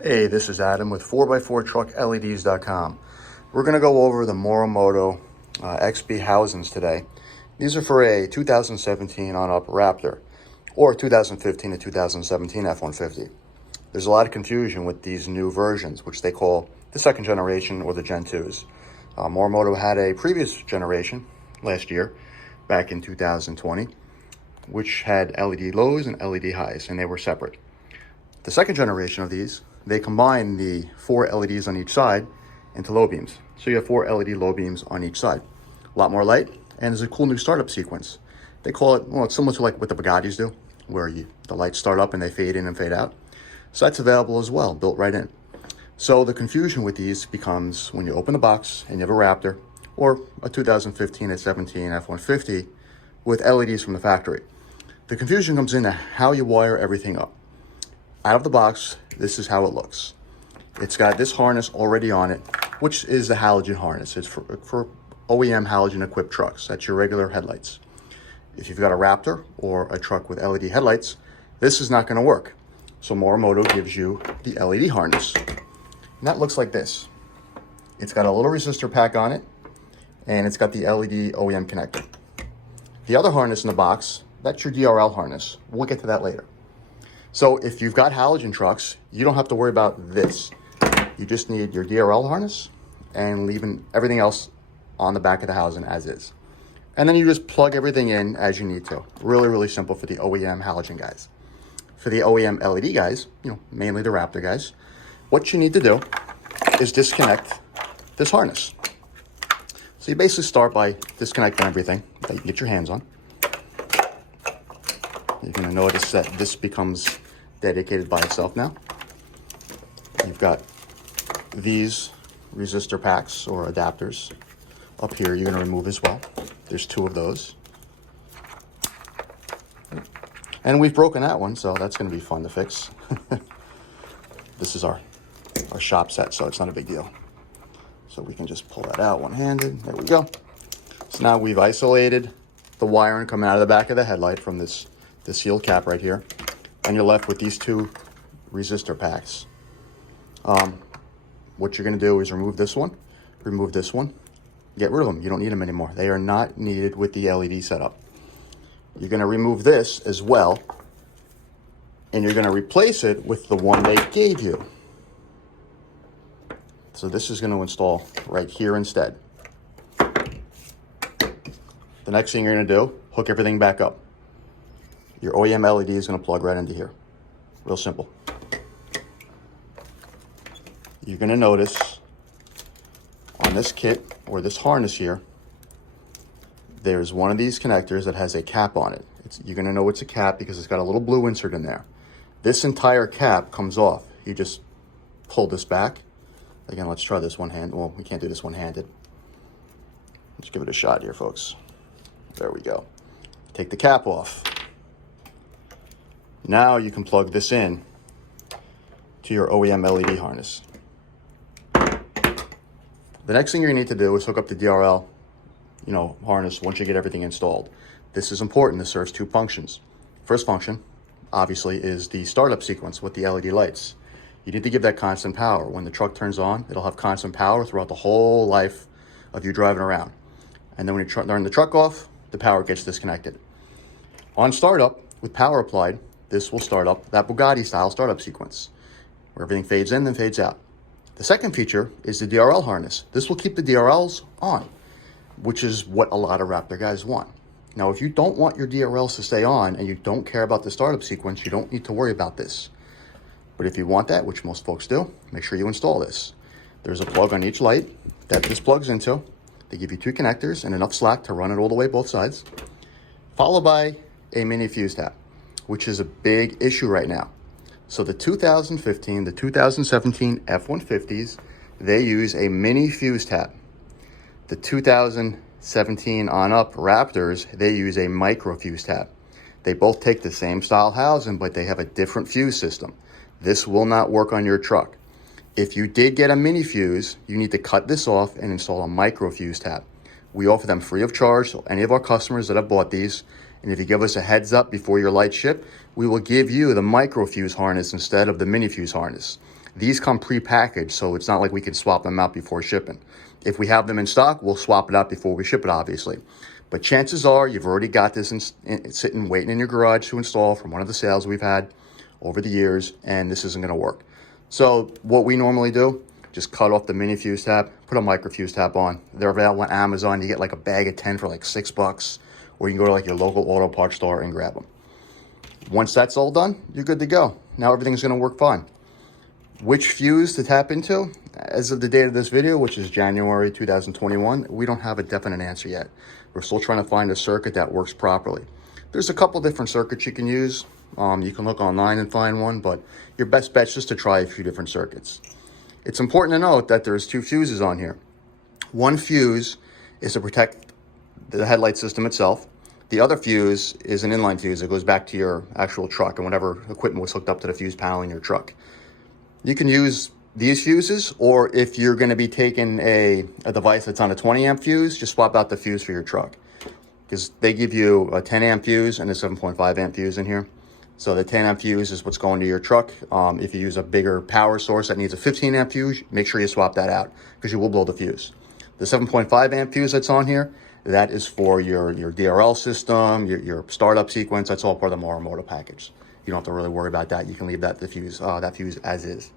Hey, this is Adam with 4x4TruckLEDs.com. We're going to go over the Morimoto XB housings today. These are for a 2017 on-up Raptor or 2015 to 2017 F150. There's a lot of confusion with these new versions, which they call the second generation or the Gen 2s. Morimoto had a previous generation last year, back in 2020, which had LED lows and LED highs, and they were separate. The second generation of these, they combine the 4 LEDs on each side into low beams. So you have 4 LED low beams on each side. A lot more light, and there's a cool new startup sequence. They call it, well, it's similar to like what the Bugattis do, where the lights start up and they fade in and fade out. So that's available as well, built right in. So the confusion with these becomes when you open the box and you have a Raptor or a 2015 to 17 F150 with LEDs from the factory. The confusion comes into how you wire everything up. Out of the box, this is how it looks. It's got this harness already on it, which is the halogen harness. It's for OEM halogen equipped trucks. That's your regular headlights. If you've got a Raptor or a truck with LED headlights, this is not going to work. So Morimoto gives you the LED harness. And that looks like this. It's got a little resistor pack on it, and it's got the LED OEM connector. The other harness in the box, that's your DRL harness. We'll get to that later. So if you've got halogen trucks, you don't have to worry about this. You just need your DRL harness and leaving everything else on the back of the housing as is. And then you just plug everything in as you need to. Really, really simple for the OEM halogen guys. For the OEM LED guys, mainly the Raptor guys, what you need to do is disconnect this harness. So you basically start by disconnecting everything that you can get your hands on. You're going to notice that this becomes dedicated by itself now. You've got these resistor packs or adapters up here you're going to remove as well. There's 2 of those. And we've broken that one, so that's going to be fun to fix. This is our shop set, so it's not a big deal. So we can just pull that out one-handed. There we go. So now we've isolated the wiring coming out of the back of the headlight from this sealed cap right here, and you're left with these 2 resistor packs. What you're going to do is remove this one, get rid of them. You don't need them anymore. They are not needed with the LED setup. You're going to remove this as well, and you're going to replace it with the one they gave you. So this is going to install right here instead. The next thing you're going to do, hook everything back up. Your OEM LED is going to plug right into here. Real simple. You're going to notice on this kit, or this harness here, there's one of these connectors that has a cap on it. You're going to know it's a cap because it's got a little blue insert in there. This entire cap comes off. You just pull this back. Again, let's try this one-handed. Well, we can't do this one-handed. Let's give it a shot here, folks. There we go. Take the cap off. Now you can plug this in to your OEM LED harness. The next thing you need to do is hook up the DRL, harness once you get everything installed. This is important. This serves 2 functions. First function, obviously, is the startup sequence with the LED lights. You need to give that constant power. When the truck turns on, it'll have constant power throughout the whole life of you driving around. And then when you turn the truck off, the power gets disconnected. On startup, with power applied, this will start up that Bugatti style startup sequence where everything fades in and fades out. The second feature is the DRL harness. This will keep the DRLs on, which is what a lot of Raptor guys want. Now, if you don't want your DRLs to stay on and you don't care about the startup sequence, you don't need to worry about this. But if you want that, which most folks do, make sure you install this. There's a plug on each light that this plugs into. They give you 2 connectors and enough slack to run it all the way both sides, followed by a mini fuse tap, which is a big issue right now. So the 2015, the 2017 F150s, they use a mini fuse tap. The 2017 on-up Raptors, they use a micro fuse tap. They both take the same style housing, but they have a different fuse system. This will not work on your truck. If you did get a mini fuse, you need to cut this off and install a micro fuse tap. We offer them free of charge to any of our customers that have bought these. And if you give us a heads up before your lights ship, we will give you the micro fuse harness instead of the mini fuse harness. These come pre-packaged, so it's not like we can swap them out before shipping. If we have them in stock, we'll swap it out before we ship it, obviously. But chances are you've already got this sitting, waiting in your garage to install from one of the sales we've had over the years, and this isn't going to work. So what we normally do, just cut off the mini fuse tab, put a micro fuse tab on. They're available on Amazon. You get like a bag of 10 for like $6, or you can go to like your local auto parts store and grab them. Once that's all done, you're good to go. Now everything's going to work fine. Which fuse to tap into? As of the date of this video, which is January 2021, we don't have a definite answer yet. We're still trying to find a circuit that works properly. There's a couple different circuits you can use. You can look online and find one, but your best bet is just to try a few different circuits. It's important to note that there's 2 fuses on here. One fuse is to protect the headlight system itself. The other fuse is an inline fuse that goes back to your actual truck and whatever equipment was hooked up to the fuse panel in your truck. You can use these fuses, or if you're going to be taking a device that's on a 20 amp fuse, just swap out the fuse for your truck, because they give you a 10 amp fuse and a 7.5 amp fuse in here. So the 10 amp fuse is what's going to your truck. If you use a bigger power source that needs a 15 amp fuse, make sure you swap that out, because you will blow the fuse. The 7.5 amp fuse that's on here, that is for your DRL system, your startup sequence. That's all part of the Morimoto package. You don't have to really worry about that. You can leave that fuse as is.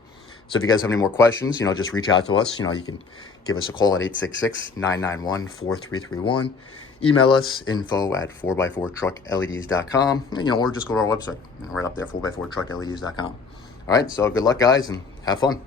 So if you guys have any more questions, just reach out to us. You can give us a call at 866-991-4331. Email us, info@4x4truckleds.com, or just go to our website, right up there, 4x4truckleds.com. All right, so good luck, guys, and have fun.